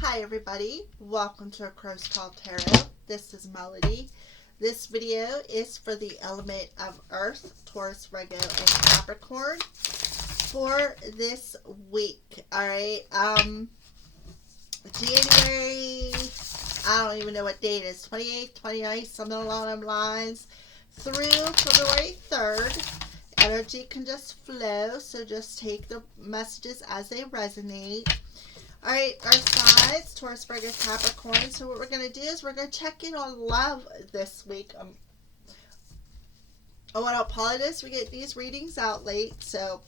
Hi everybody, welcome to A Crow's Call Tarot. This is Melody. This video is for the element of Earth, Taurus, Virgo, and Capricorn for this week. Alright, January, I don't even know what date it is, 28th, 29th, something along those lines, through February 3rd. Energy can just flow, so just take the messages as they resonate. Alright, our signs, Taurus, Virgo, Capricorn. So what we're going to do is we're going to check in on love this week. I want to apologize for getting these readings out late. So,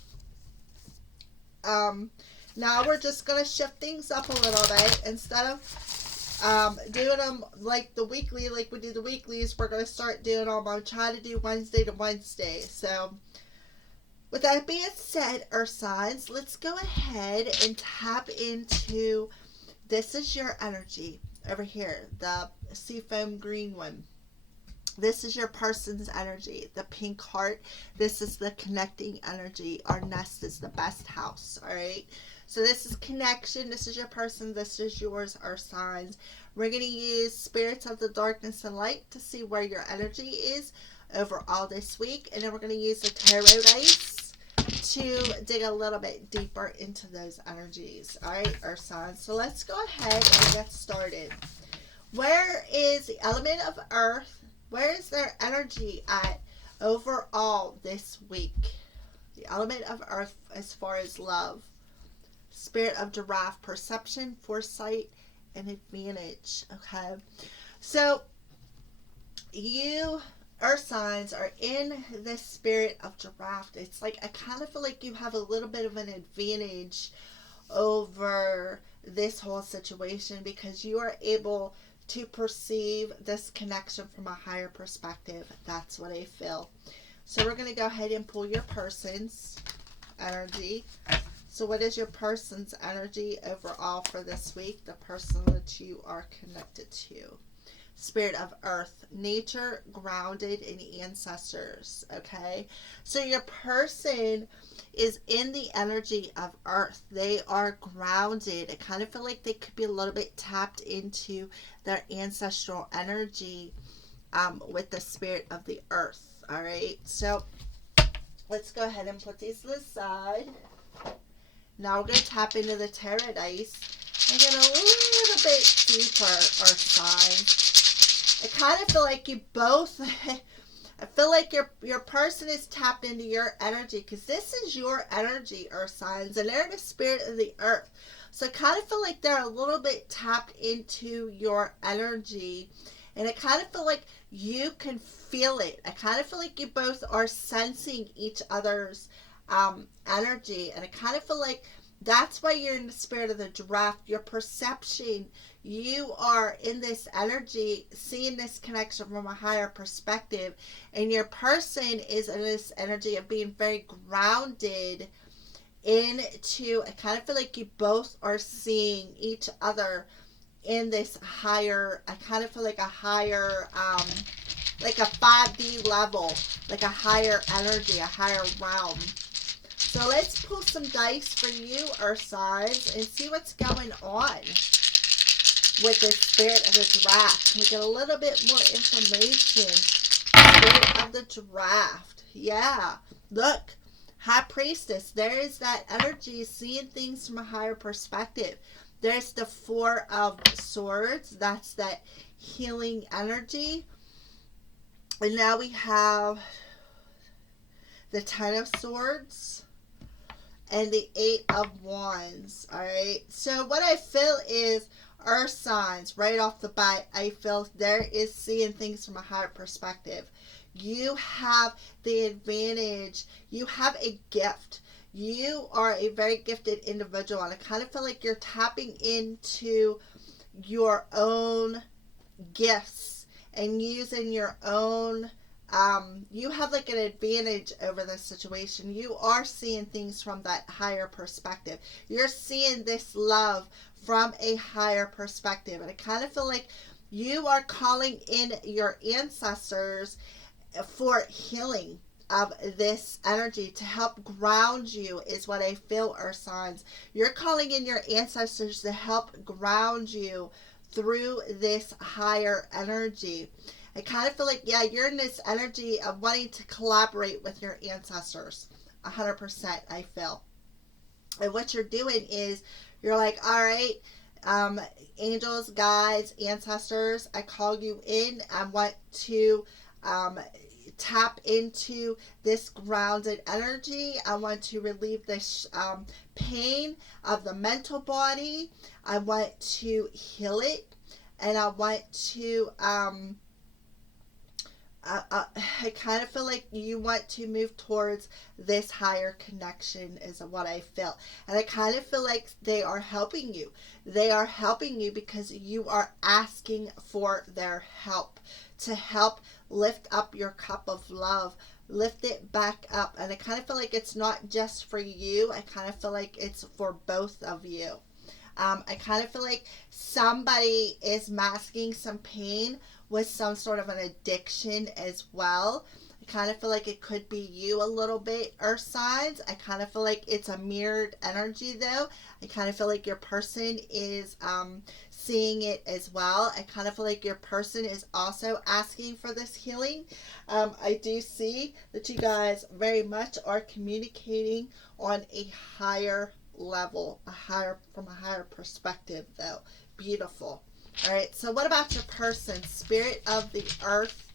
now we're just going to shift things up a little bit. Instead of doing them like the weekly, like we do the weeklies, we're going to start doing them. I'm trying to do Wednesday to Wednesday. So, with that being said, Earth signs, let's go ahead and tap into, this is your energy over here, the seafoam green one. This is your person's energy, the pink heart. This is the connecting energy. Our nest is the best house, all right? So this is connection. This is your person. This is yours, Earth signs. We're going to use spirits of the darkness and light to see where your energy is overall this week. And then we're going to use the tarot dice to dig a little bit deeper into those energies. Alright, Earth signs. So let's go ahead and get started. Where is the element of Earth? Where is their energy at overall this week? The element of Earth as far as love. Spirit of Giraffe, perception, foresight, and advantage. Okay. So you Earth signs are in the spirit of Giraffe. It's like I kind of feel like you have a little bit of an advantage over this whole situation because you are able to perceive this connection from a higher perspective. That's what I feel. So we're going to go ahead and pull your person's energy. So what is your person's energy overall for this week? The person that you are connected to. Spirit of Earth, nature, grounded, and ancestors. Okay, so your person is in the energy of Earth. They are grounded. I kind of feel like they could be a little bit tapped into their ancestral energy with the spirit of the Earth. All right, so let's go ahead and put these to the side. Now we're going to tap into the tarot dice and get a little bit deeper, Earth signs. I kind of feel like you both, I feel like your person is tapped into your energy because this is your energy, Earth signs, and they're the spirit of the Earth. So I kind of feel like they're a little bit tapped into your energy, and I kind of feel like you can feel it. I kind of feel like you both are sensing each other's energy, and I kind of feel like that's why you're in the spirit of the giraffe. Your perception, you are in this energy, seeing this connection from a higher perspective, and your person is in this energy of being very grounded into, I kind of feel like you both are seeing each other in this higher, I kind of feel like a higher, like a 5D level, like a higher energy, a higher realm. So let's pull some dice for you, Earth signs, and see what's going on with the spirit of the giraffe. We get a little bit more information. Spirit of the giraffe. Yeah. Look. High Priestess. There is that energy, seeing things from a higher perspective. There's the Four of Swords. That's that healing energy. And now we have the Ten of Swords and the Eight of Wands. Alright, so what I feel is Earth signs, right off the bat, I feel there is seeing things from a higher perspective. You have the advantage. You have a gift. You are a very gifted individual, and I kind of feel like you're tapping into your own gifts and using your own you have like an advantage over this situation. You are seeing things from that higher perspective. You're seeing this love from a higher perspective. And I kind of feel like you are calling in your ancestors for healing, of this energy to help ground you is what I feel, earth signs. You're calling in your ancestors to help ground you through this higher energy. I kind of feel like, yeah, you're in this energy of wanting to collaborate with your ancestors. 100%, I feel. And what you're doing is you're like, all right, angels, guides, ancestors, I call you in. I want to tap into this grounded energy. I want to relieve this pain of the mental body. I want to heal it. And I want to I kind of feel like you want to move towards this higher connection is what I feel. And I kind of feel like they are helping you. They are helping you because you are asking for their help to help lift up your cup of love, lift it back up. And I kind of feel like it's not just for you. I kind of feel like it's for both of you. I kind of feel like somebody is masking some pain with some sort of an addiction as well. I kind of feel like it could be you a little bit, earth signs. I kind of feel like it's a mirrored energy though. I kind of feel like your person is seeing it as well. I kind of feel like your person is also asking for this healing. I do see that you guys very much are communicating on a higher level, from a higher perspective though. Beautiful. All right, so what about your person, spirit of the earth,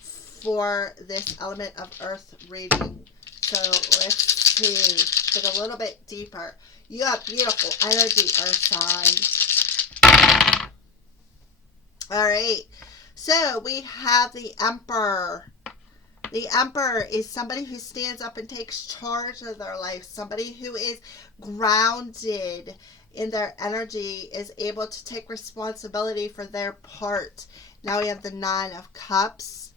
for this element of earth reading? So let's see, dig a little bit deeper. You have beautiful energy, earth sign. All right, so we have the Emperor. The Emperor is somebody who stands up and takes charge of their life, somebody who is grounded in their energy, is able to take responsibility for their part. Now we have the Nine of Cups,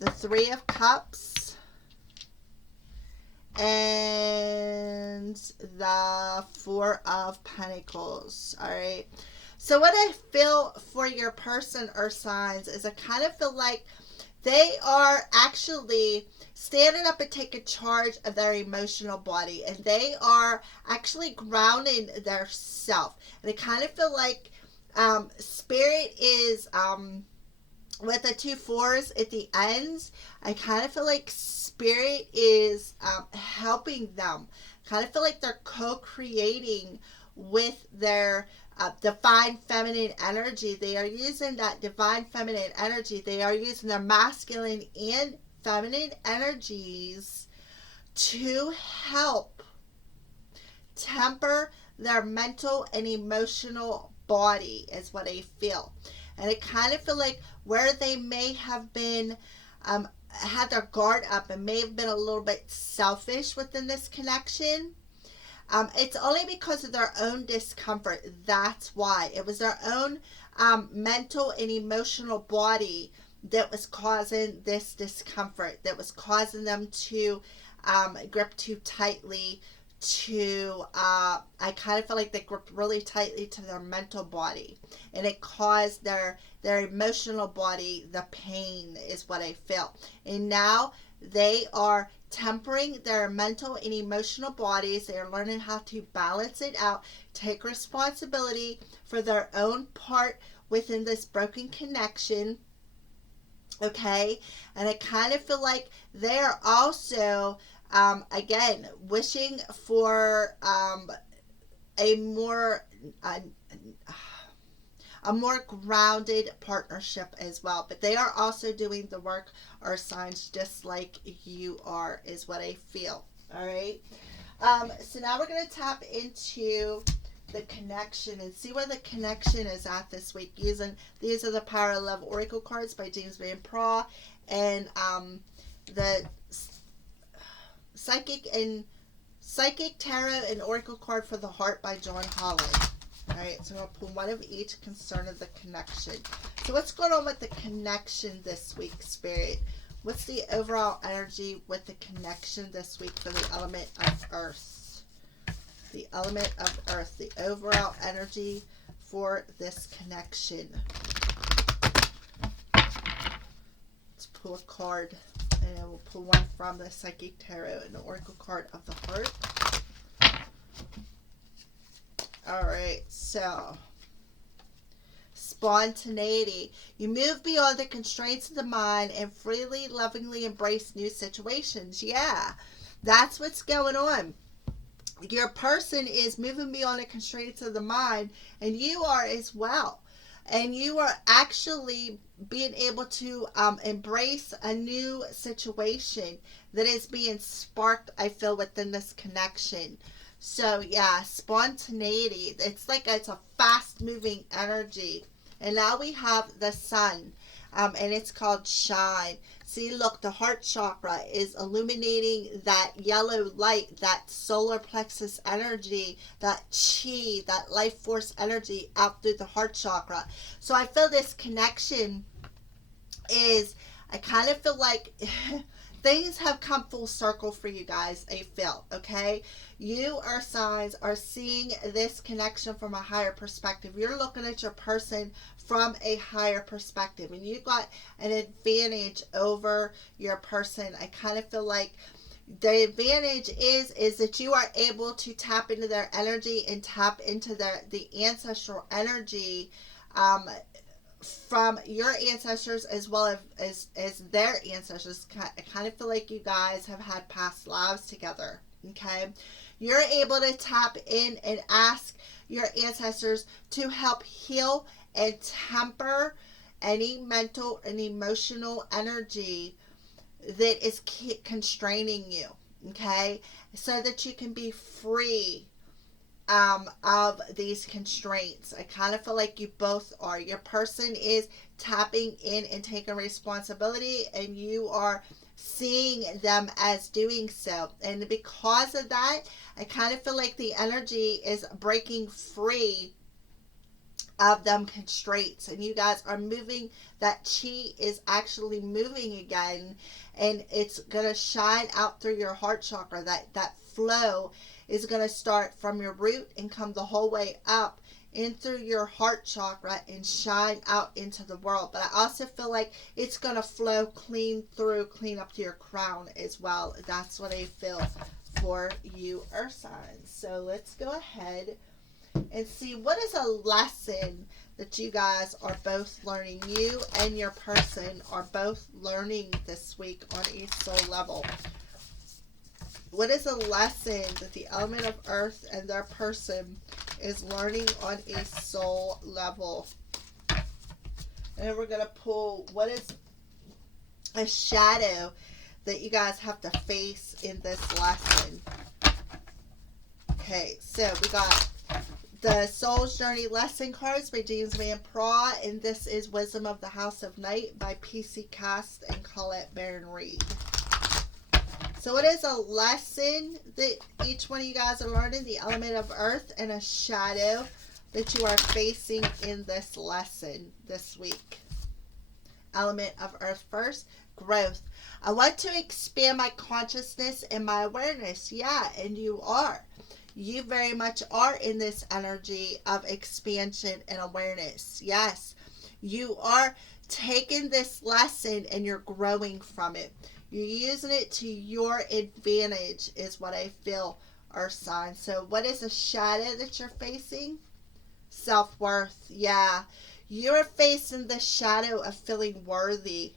the Three of Cups, and the Four of Pentacles. All right. So what I feel for your person, earth signs, is I kind of feel like they are actually standing up and taking charge of their emotional body, and they are actually grounding their self. And I kind of feel like spirit is with the 2 4s at the ends. I kind of feel like spirit is helping them. I kind of feel like they're co-creating with their divine feminine energy. They are using that divine feminine energy. They are using their masculine and feminine energies to help temper their mental and emotional body, is what I feel. And I kind of feel like where they may have been had their guard up and may have been a little bit selfish within this connection, it's only because of their own discomfort. That's why. It was their own mental and emotional body that was causing this discomfort, that was causing them to grip too tightly to, I kind of feel like they gripped really tightly to their mental body, and it caused their emotional body the pain, is what I feel. And now they are tempering their mental and emotional bodies. They are learning how to balance it out, take responsibility for their own part within this broken connection. Okay, and I kind of feel like they are also again wishing for a more grounded partnership as well. But they are also doing the work, or signs, just like you are, is what I feel. All right. So now we're going to tap into the connection and see where the connection is at this week, using these are the Power of Love Oracle cards by James Van Praagh, and the Psychic Tarot and Oracle card for the Heart by John Holland. Alright, so I'm going to pull one of each concerning the connection. So what's going on with the connection this week, Spirit? What's the overall energy with the connection this week for the element of Earth? The element of Earth, the overall energy for this connection. Let's pull a card And then we'll pull one from the Psychic Tarot and the Oracle card of the Heart. Alright, so spontaneity. You move beyond the constraints of the mind and freely, lovingly embrace new situations. Yeah, that's what's going on. Your person is moving beyond the constraints of the mind, and you are as well. And you are actually being able to embrace a new situation that is being sparked, I feel, within this connection. So yeah, spontaneity. It's like it's a fast moving energy. And now we have the sun, and it's called shine. See, look, the heart chakra is illuminating that yellow light, that solar plexus energy, that chi, that life force energy out through the heart chakra. So I feel this connection is, I kind of feel like things have come full circle for you guys, I feel, okay? You, earth signs, are seeing this connection from a higher perspective. You're looking at your person from a higher perspective, and you got an advantage over your person. I kind of feel like the advantage is that you are able to tap into their energy and tap into the ancestral energy from your ancestors as well as their ancestors. I kind of feel like you guys have had past lives together, okay? You're able to tap in and ask your ancestors to help heal and temper any mental and emotional energy that is constraining you, okay? So that you can be free of these constraints. I kind of feel like you both are. Your person is tapping in and taking responsibility, and you are seeing them as doing so. And because of that, I kind of feel like the energy is breaking free of them constraints, and you guys are moving. That chi is actually moving again, and it's gonna shine out through your heart chakra. That flow is going to start from your root and come the whole way up in through your heart chakra and shine out into the world. But I also feel like it's going to flow clean up to your crown as well. That's what I feel for you, earth signs. So let's go ahead and see what is a lesson that you guys are both learning. You and your person are both learning this week on a soul level. What is a lesson that the element of earth and their person is learning on a soul level? And then we're going to pull, what is a shadow that you guys have to face in this lesson? Okay, so we got the Soul's Journey Lesson Cards by James Van Praagh, and this is Wisdom of the House of Night by PC Cast and Colette Baron Reed. So it is a lesson that each one of you guys are learning, the element of earth, and a shadow that you are facing in this lesson this week. Element of earth first, growth. I want to expand my consciousness and my awareness. Yeah, and you are. You very much are in this energy of expansion and awareness. Yes, you are taking this lesson and you're growing from it. You're using it to your advantage is what I feel, earth sign. So what is a shadow that you're facing? Self-worth. Yeah. You're facing the shadow of feeling worthy.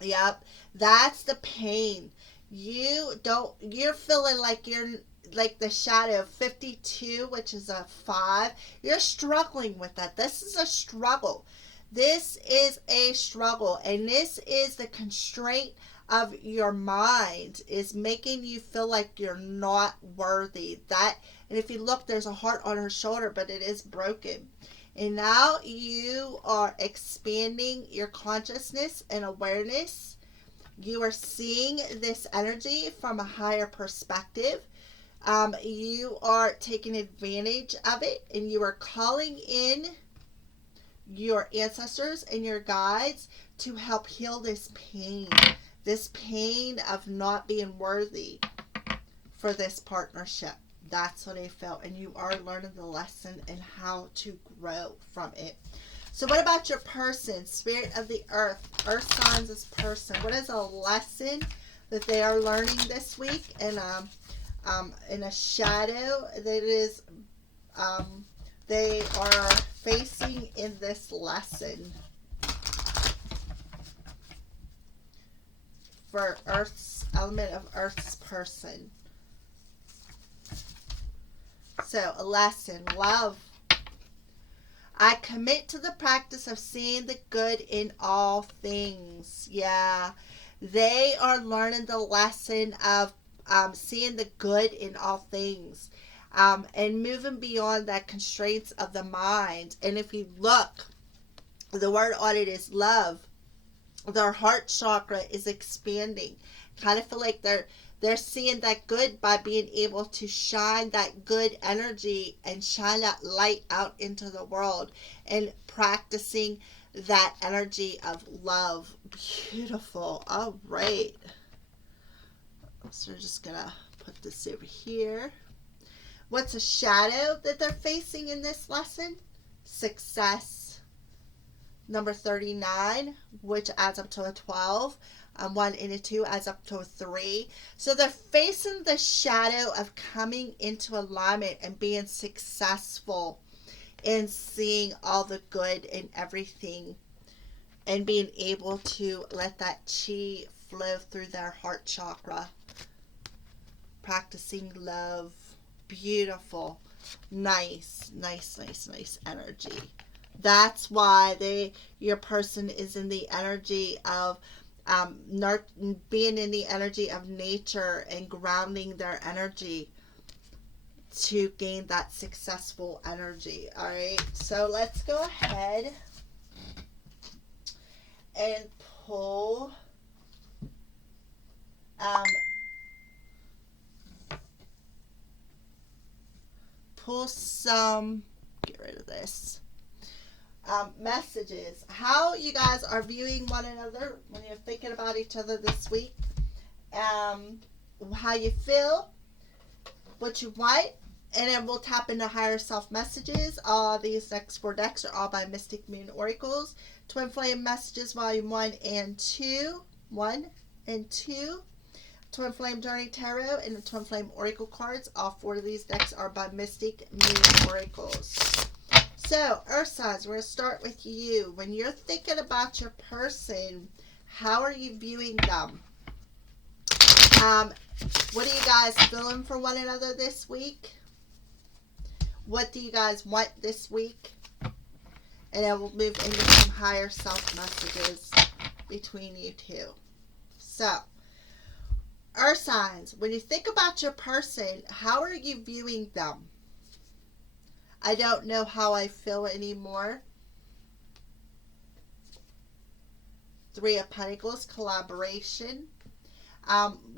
Yep. That's the pain. You're feeling like you're like the shadow of 52, which is a 5. You're struggling with that. This is a struggle. This is a struggle, and this is the constraint of your mind is making you feel like you're not worthy. That, and if you look, there's a heart on her shoulder, but it is broken. And now you are expanding your consciousness and awareness. You are seeing this energy from a higher perspective. You are taking advantage of it, and you are calling in your ancestors and your guides to help heal this pain of not being worthy for this partnership. That's what I felt, and you are learning the lesson and how to grow from it. So what about your person, spirit of the earth signs' person? What is a lesson that they are learning this week? And in a shadow that is they are facing in this lesson for Earth's element of Earth's person. So a lesson, love. I commit to the practice of seeing the good in all things. Yeah, they are learning the lesson of seeing the good in all things, and moving beyond that constraints of the mind. And if you look, the word on it is love. Their heart chakra is expanding. Kind of feel like they're seeing that good by being able to shine that good energy and shine that light out into the world and practicing that energy of love. Beautiful. All right. So we're just gonna put this over here. What's a shadow that they're facing in this lesson? Success. Number 39, which adds up to a 12. 1 and a 2 adds up to a 3. So they're facing the shadow of coming into alignment and being successful in seeing all the good in everything and being able to let that chi flow through their heart chakra. Practicing love. Beautiful. Nice energy. That's why your person is in the energy of being in the energy of nature and grounding their energy to gain that successful energy. All right, so let's go ahead and pull some, get rid of this, messages. How you guys are viewing one another when you're thinking about each other this week. How you feel, what you want, and then we'll tap into higher self messages. All these next 4 decks are all by Mystic Moon Oracles. Twin Flame Messages Volume 1 and 2. 1 and 2. Twin Flame Journey Tarot and the Twin Flame Oracle cards. All 4 of these decks are by Mystic Moon Oracles. So, Earth signs, we're going to start with you. When you're thinking about your person, how are you viewing them? What are you guys feeling for one another this week? What do you guys want this week? And then we'll move into some higher self messages between you two. So, Earth signs, when you think about your person, how are you viewing them? I don't know how I feel anymore. 3 of Pentacles, collaboration.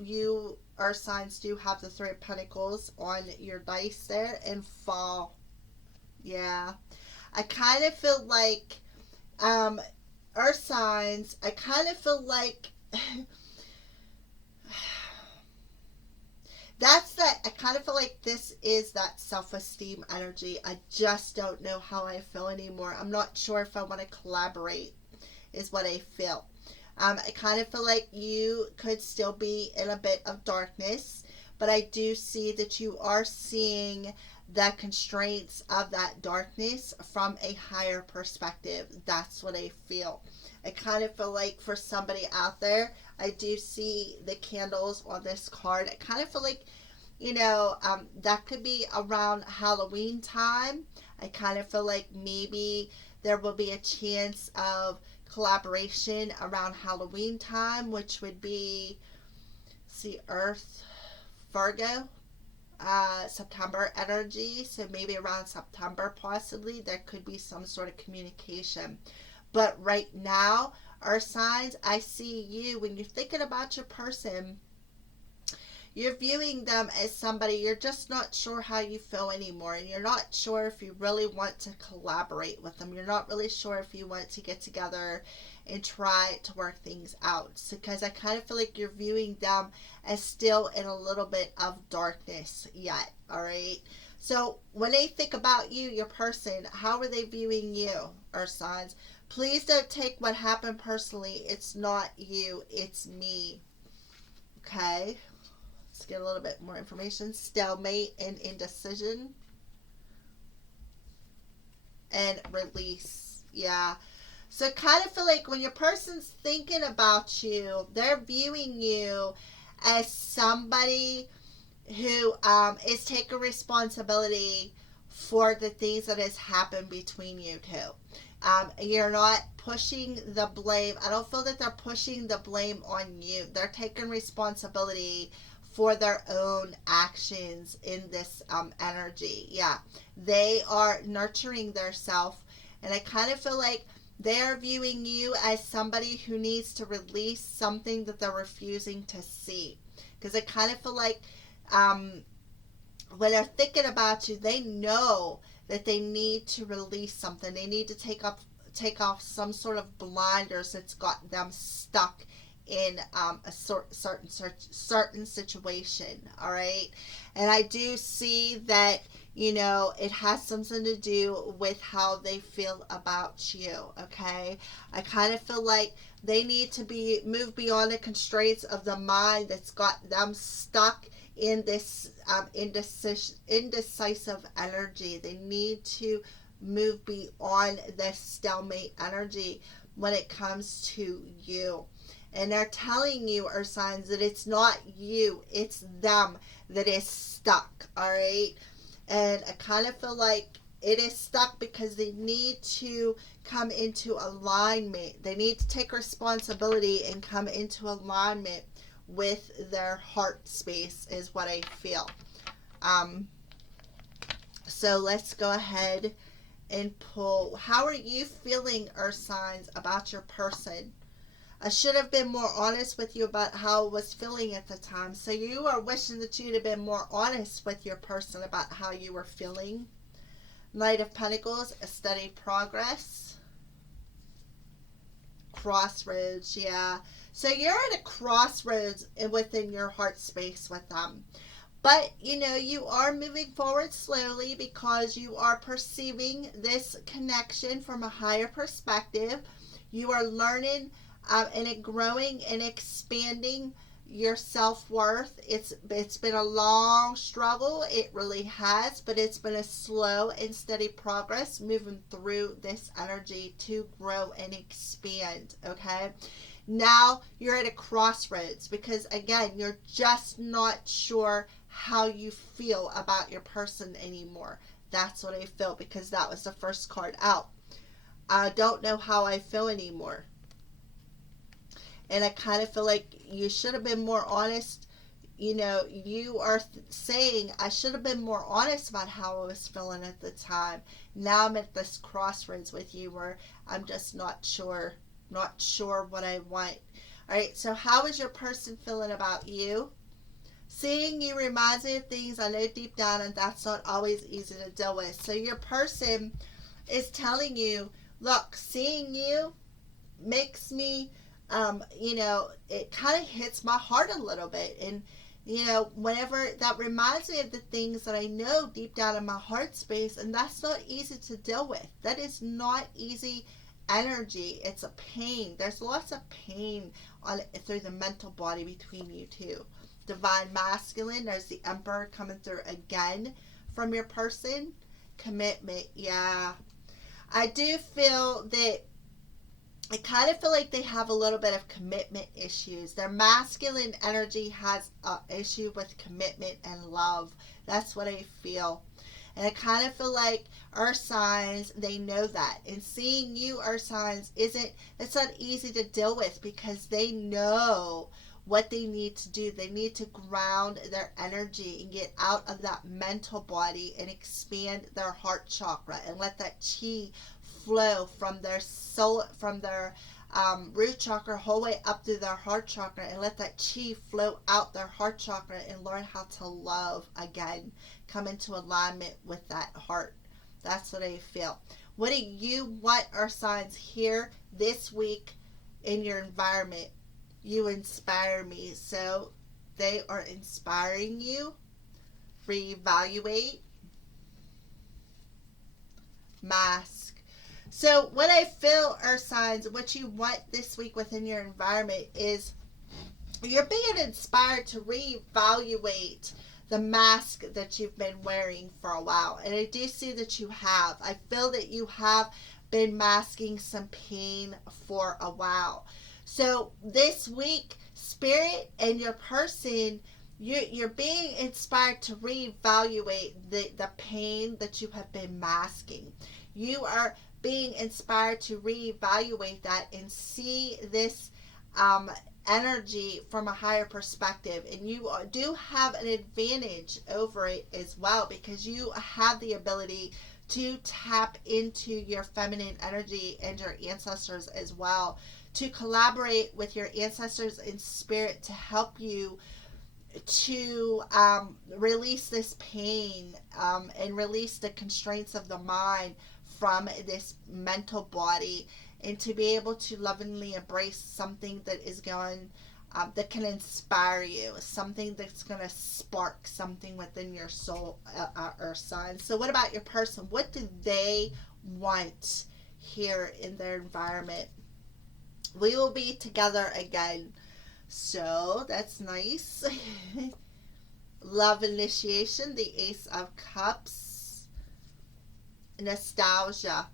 You, Earth signs, do have the 3 of Pentacles on your dice there, and fall. Yeah. I kind of feel like, Earth signs, I kind of feel like I kind of feel like this is that self-esteem energy. I just don't know how I feel anymore. I'm not sure if I want to collaborate, is what I feel. I kind of feel like you could still be in a bit of darkness, but I do see that you are seeing the constraints of that darkness from a higher perspective. That's what I feel. I kind of feel like for somebody out there, I do see the candles on this card. I kind of feel like, that could be around Halloween time. I kind of feel like maybe there will be a chance of collaboration around Halloween time, which would be, Earth, Virgo, September energy. So maybe around September, possibly, there could be some sort of communication. But right now, Earth signs, I see you, when you're thinking about your person, you're viewing them as somebody, you're just not sure how you feel anymore. And you're not sure if you really want to collaborate with them. You're not really sure if you want to get together and try to work things out. So, because I kind of feel like you're viewing them as still in a little bit of darkness yet. All right. So when they think about you, your person, how are they viewing you, Earth signs? Please don't take what happened personally. It's not you, it's me. Okay? Let's get a little bit more information. Stalemate and indecision. And release. Yeah. So kind of feel like when your person's thinking about you, they're viewing you as somebody who is taking responsibility for the things that has happened between you two. You're not pushing the blame. I don't feel that they're pushing the blame on you. They're taking responsibility for their own actions in this energy. Yeah, they are nurturing their self, and I kind of feel like they're viewing you as somebody who needs to release something that they're refusing to see. Because I kind of feel like um, when they're thinking about you, they know that they need to release something. They need to take off some sort of blinders that's got them stuck in a certain situation. All right, and I do see that it has something to do with how they feel about you. Okay, I kind of feel like they need to be moved beyond the constraints of the mind that's got them stuck in this indecisive energy. They need to move beyond this stalemate energy when it comes to you. And they're telling you, Earth signs, that it's not you, it's them that is stuck. All right. And I kind of feel like it is stuck because they need to come into alignment. They need to take responsibility and come into alignment with their heart space, is what I feel. So let's go ahead and pull. How are you feeling, Earth signs, about your person? I should have been more honest with you about how I was feeling at the time. So you are wishing that you'd have been more honest with your person about how you were feeling. Knight of Pentacles, a steady progress. Crossroads, yeah. So you're at a crossroads within your heart space with them. But, you are moving forward slowly because you are perceiving this connection from a higher perspective. You are learning and growing and expanding your self-worth. It's been a long struggle. It really has, but it's been a slow and steady progress moving through this energy to grow and expand. Okay, now you're at a crossroads because, again, you're just not sure how you feel about your person anymore. That's what I feel, because that was the first card out. I don't know how I feel anymore. And I kind of feel like you should have been more honest. You are saying, I should have been more honest about how I was feeling at the time. Now I'm at this crossroads with you where I'm just not sure what I want. All right, so how is your person feeling about you? Seeing you reminds me of things I know deep down, and that's not always easy to deal with. So your person is telling you, look, seeing you makes me, it kind of hits my heart a little bit. And, whenever that reminds me of the things that I know deep down in my heart space, and that's not easy to deal with. That is not easy energy. It's a pain. There's lots of pain through the mental body between you two. Divine Masculine, there's the Emperor coming through again from your person. Commitment, yeah. I do feel that I kind of feel like they have a little bit of commitment issues. Their masculine energy has an issue with commitment and love. That's what I feel. And I kind of feel like Earth signs, they know that. And seeing you, Earth signs, it's not easy to deal with because they know what they need to do. They need to ground their energy and get out of that mental body and expand their heart chakra and let that chi flow from their soul, from their root chakra whole way up through their heart chakra, and let that chi flow out their heart chakra and learn how to love again. Come into alignment with that heart. That's what I feel. What do you want, Earth signs, here this week in your environment? You inspire me. So they are inspiring you. Reevaluate. mask. So what I feel, earth signs, what you want this week within your environment is you're being inspired to reevaluate the mask that you've been wearing for a while. And I do see that you have. I feel that you have been masking some pain for a while. So this week, spirit and your person, you're being inspired to reevaluate the pain that you have been masking. You are being inspired to reevaluate that and see this energy from a higher perspective, and you do have an advantage over it as well, because you have the ability to tap into your feminine energy and your ancestors as well, to collaborate with your ancestors in spirit to help you to release this pain and release the constraints of the mind from this mental body, and to be able to lovingly embrace something that is going that can inspire you, something that's going to spark something within your soul, earth sign. So what about your person? What do they want here in their environment? We will be together again. So that's nice. Love initiation, the Ace of Cups, nostalgia.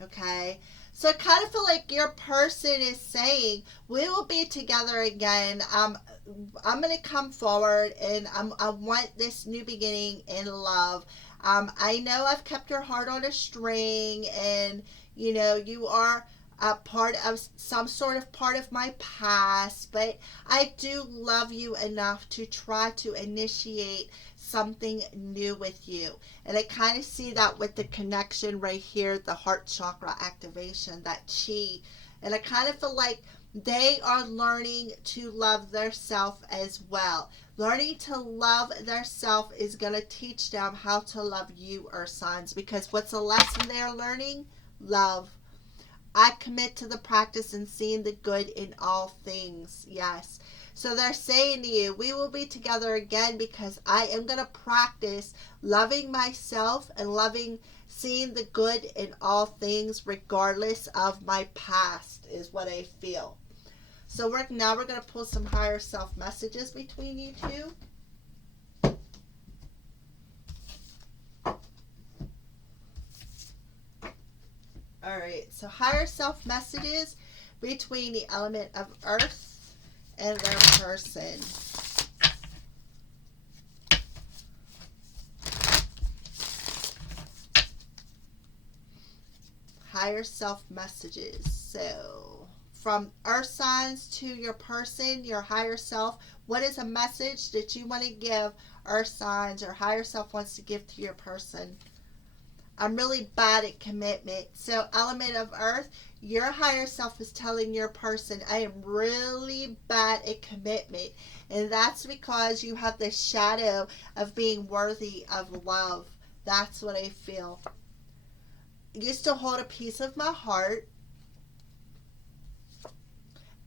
Okay, so I kind of feel like your person is saying, we will be together again. I'm going to come forward, and I want this new beginning in love. I know I've kept your heart on a string, and, you know, you are a part of some sort of part of my past, but I do love you enough to try to initiate something new with you. And I kind of see that with the connection right here, the heart chakra activation, that chi. And I kind of feel like they are learning to love their self as well. Learning to love their self is going to teach them how to love you, earth signs, because what's the lesson they're learning? Love. I commit to the practice and seeing the good in all things. Yes. So they're saying to you, we will be together again because I am going to practice loving myself and seeing the good in all things regardless of my past, is what I feel. So now we're going to pull some higher self messages between you two. All right, so higher self messages between the element of earth and their person. Higher self messages. So from earth signs to your person, your higher self, what is a message that you want to give earth signs or higher self wants to give to your person? I'm really bad at commitment. So element of earth, your higher self is telling your person, I am really bad at commitment. And that's because you have this shadow of being worthy of love. That's what I feel. You still hold a piece of my heart.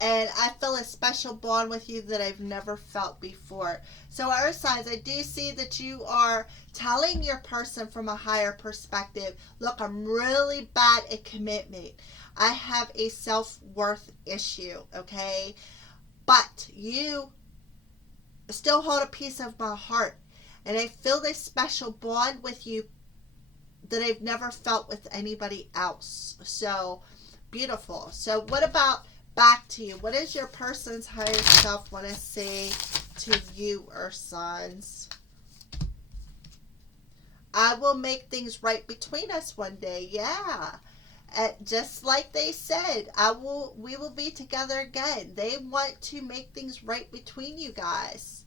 And I feel a special bond with you that I've never felt before. So earth signs, I do see that you are telling your person from a higher perspective, look, I'm really bad at commitment. I have a self-worth issue, okay? But you still hold a piece of my heart. And I feel this special bond with you that I've never felt with anybody else. So beautiful. So what about back to you? What does your person's higher self want to say to you, earth signs? I will make things right between us one day. Yeah. Just like they said, we will be together again. They want to make things right between you guys.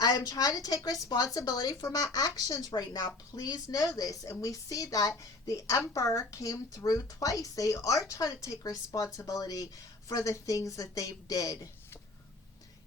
I am trying to take responsibility for my actions right now. Please know this. And we see that the Emperor came through twice. They are trying to take responsibility for the things that they did.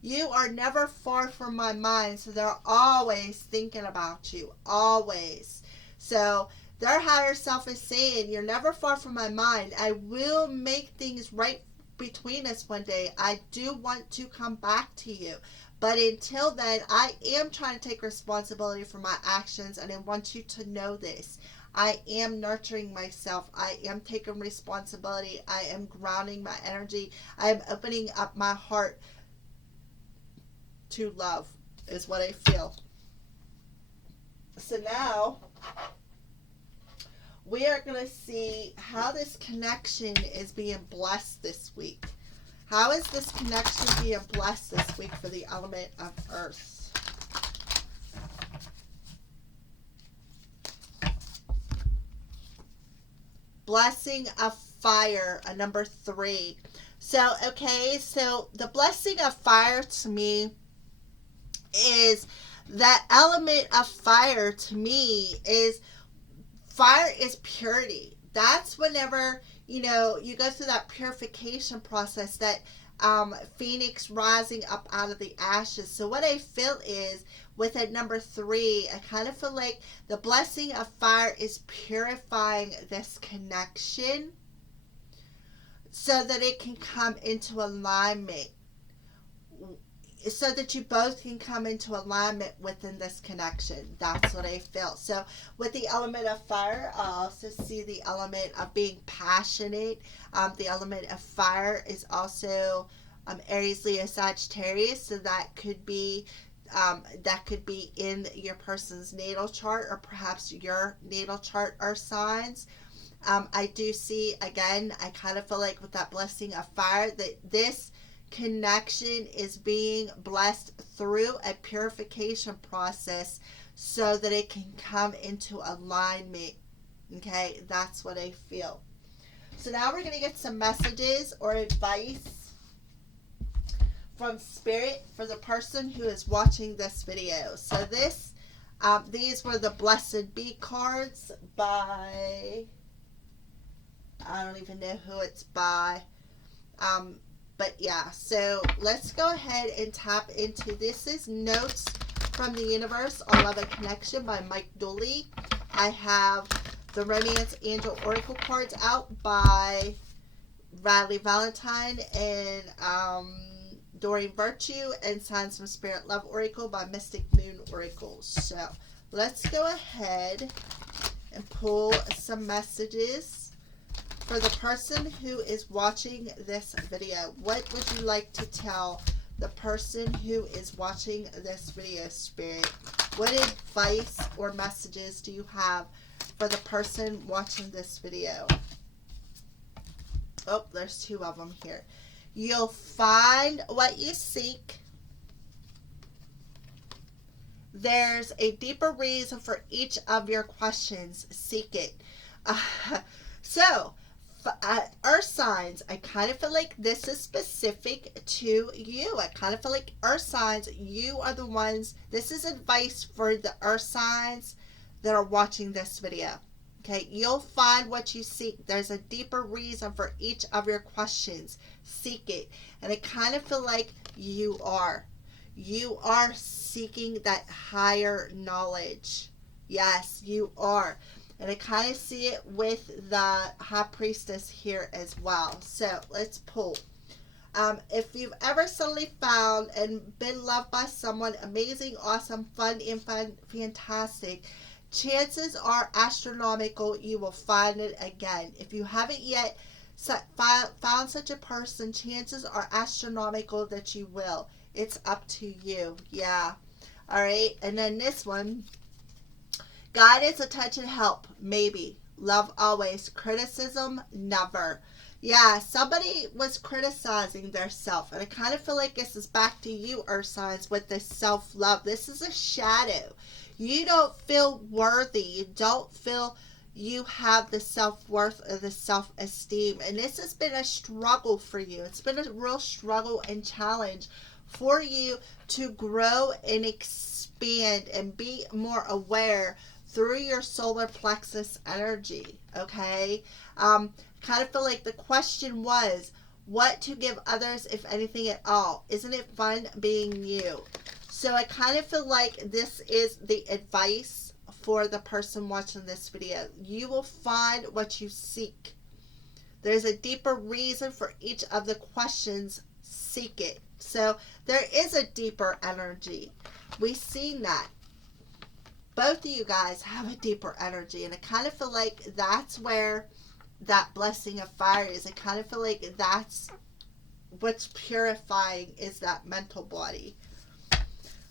You are never far from my mind, so they're always thinking about you. Always. So their higher self is saying, you're never far from my mind. I will make things right between us one day. I do want to come back to you. But until then, I am trying to take responsibility for my actions, and I want you to know this. I am nurturing myself. I am taking responsibility. I am grounding my energy. I am opening up my heart to love, is what I feel. So now we are going to see how this connection is being blessed this week. How is this connection being blessed this week for the element of earth? Blessing of fire, a number 3. So, okay, so the blessing of fire to me is that element of fire to me is fire is purity. That's whenever, you know, you go through that purification process, that phoenix rising up out of the ashes. So what I feel is with a number 3, I kind of feel like the blessing of fire is purifying this connection so that it can come into alignment, so that you both can come into alignment within this connection. That's what I feel. So with the element of fire, I also see the element of being passionate. The element of fire is also Aries, Leo, Sagittarius. So that could be in your person's natal chart, or perhaps your natal chart or signs. I do see, again, I kind of feel like with that blessing of fire, that this connection is being blessed through a purification process so that it can come into alignment. Okay, that's what I feel. So now we're going to get some messages or advice from Spirit for the person who is watching this video. So these were the Blessed Be cards by, I don't even know who it's by. But yeah, so let's go ahead and tap into, this is Notes from the Universe on Love and Connection by Mike Dooley. I have the Romance Angel Oracle cards out by Radley Valentine and Doreen Virtue, and Signs from Spirit Love Oracle by Mystic Moon Oracle. So let's go ahead and pull some messages for the person who is watching this video. What would you like to tell the person who is watching this video, Spirit? What advice or messages do you have for the person watching this video? Oh, there's 2 of them here. You'll find what you seek. There's a deeper reason for each of your questions. Seek it. So, earth signs, I kind of feel like this is specific to you. I kind of feel like earth signs, you are the ones, this is advice for the earth signs that are watching this video. Okay, you'll find what you seek. There's a deeper reason for each of your questions. Seek it. And I kind of feel like you are seeking that higher knowledge. Yes, you are. And I kind of see it with the High Priestess here as well. So let's pull. If you've ever suddenly found and been loved by someone amazing, awesome, fun, and fantastic, chances are astronomical you will find it again. If you haven't yet found such a person, chances are astronomical that you will. It's up to you. Yeah. All right. And then this one. Guidance, a touch, and help, maybe. Love always. Criticism, never. Yeah, somebody was criticizing their self. And I kind of feel like this is back to you, Earth signs, with this self-love. This is a shadow. You don't feel worthy. You don't feel you have the self-worth or the self-esteem. And this has been a struggle for you. It's been a real struggle and challenge for you to grow and expand and be more aware through your solar plexus energy. Okay, kind of feel like the question was what to give others, if anything at all. Isn't it fun being you? So I kind of feel like this is the advice for the person watching this video. You will find what you seek. There's a deeper reason for each of the questions. Seek it. So there is a deeper energy. We've seen that. both of you guys have a deeper energy, and I kind of feel like that's where that blessing of fire is. I kind of feel like that's what's purifying, is that mental body.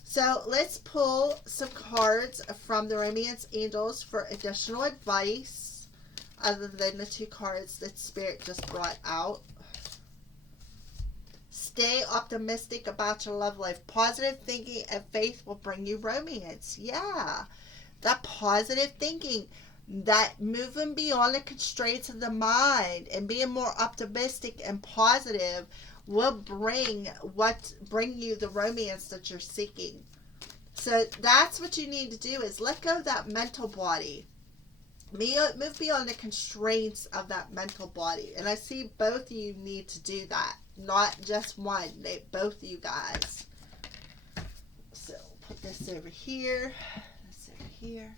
So let's pull some cards from the Romance Angels for additional advice, other than the 2 cards that Spirit just brought out. Stay optimistic about your love life. Positive thinking and faith will bring you romance. Yeah, that positive thinking, that moving beyond the constraints of the mind and being more optimistic and positive will bring you the romance that you're seeking. So that's what you need to do, is let go of that mental body. Move beyond the constraints of that mental body. And I see both of you need to do that. Not just one. Both of you guys. So put this over here. This over here.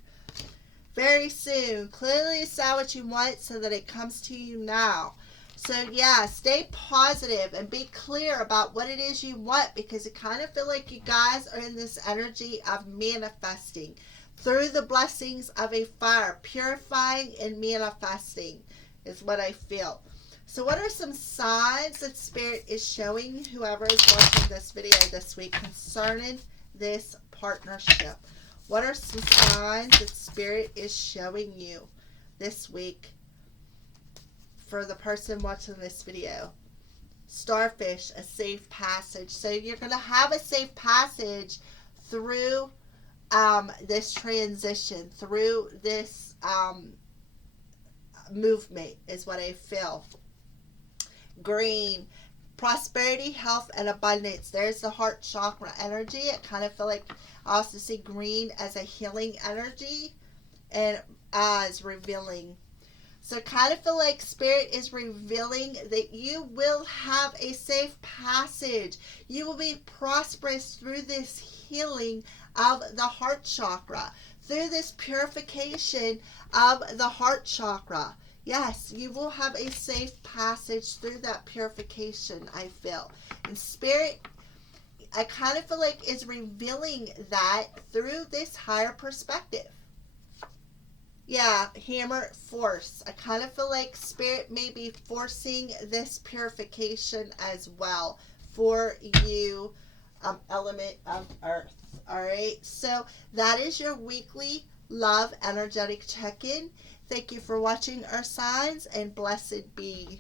Very soon. Clearly decide what you want so that it comes to you now. So yeah, stay positive and be clear about what it is you want, because I kind of feel like you guys are in this energy of manifesting through the blessings of a fire. Purifying and manifesting is what I feel. So what are some signs that Spirit is showing whoever is watching this video this week concerning this partnership? What are some signs that Spirit is showing you this week for the person watching this video? Starfish, a safe passage. So you're going to have a safe passage through this transition, through this movement is what I feel. Green, prosperity, health, and abundance. There's the heart chakra energy. I kind of feel like I also see green as a healing energy and as revealing. So I kind of feel like Spirit is revealing that you will have a safe passage. You will be prosperous through this healing of the heart chakra, through this purification of the heart chakra. Yes, you will have a safe passage through that purification, I feel. And Spirit, I kind of feel like, is revealing that through this higher perspective. Yeah, hammer, force. I kind of feel like Spirit may be forcing this purification as well for you, element of earth. All right, so that is your weekly love energetic check-in. Thank you for watching our signs, and blessed be.